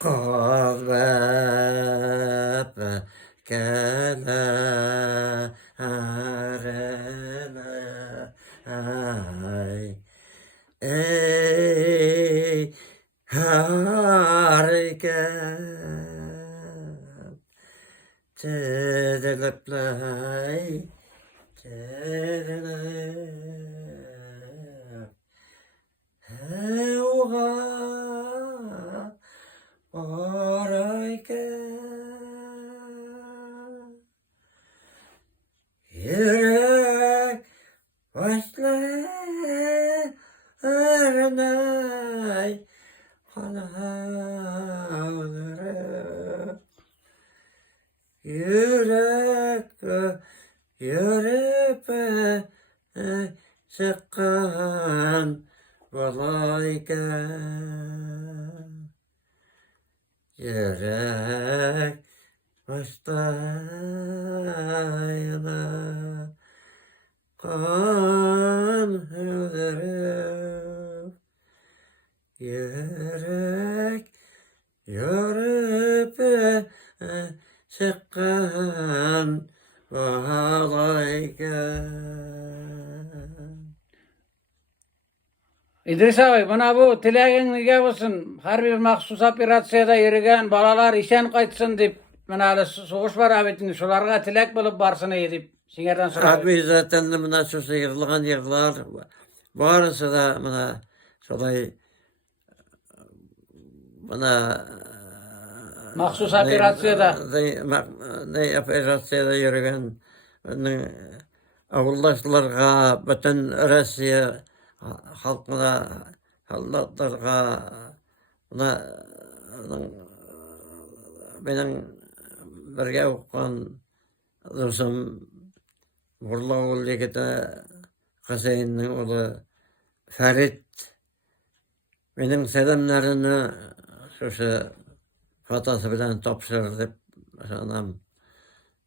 Ağabey kele arele ay ey harika tedeleplay tedelep hevha harika yürek başlarına kanalları yürek yürüp çıkan kolayken yürek başlayana kan hüdürüp yürek yürüp çıkan kolayken. İdris abi, bana bu tilegin nige olsun. Her bir mahsus operatsiyada yürügen balalar işen qaytsın dip. Bana soğuş var abetini, şolarga tilek bulup barsın edip. Singerden sonra. Abi zaten de buna şu sıyırılgan yerler varsa da buna şolay buna Mahsus operatsiyada. ne operatsiyada yürüyen avuldaşlarga bütün Rusya halkına halklarga buna benim birge okuyan dostum Burlağul Yekete Kasayin'in oğlu Ferit benim selamlarını şu fatası bilen topşırdı anam.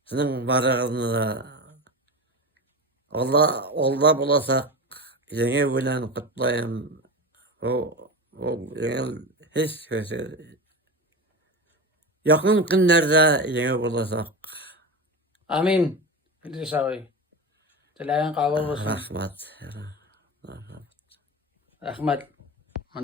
Sizin varlığını da Allah bulasak yeni bilen kutlayım. O yeni hiç sözü. Yakın günlerde yeni bulasak. Amin. İdris abi. Tilegin kabul olsun. Rahmet. Rahmet.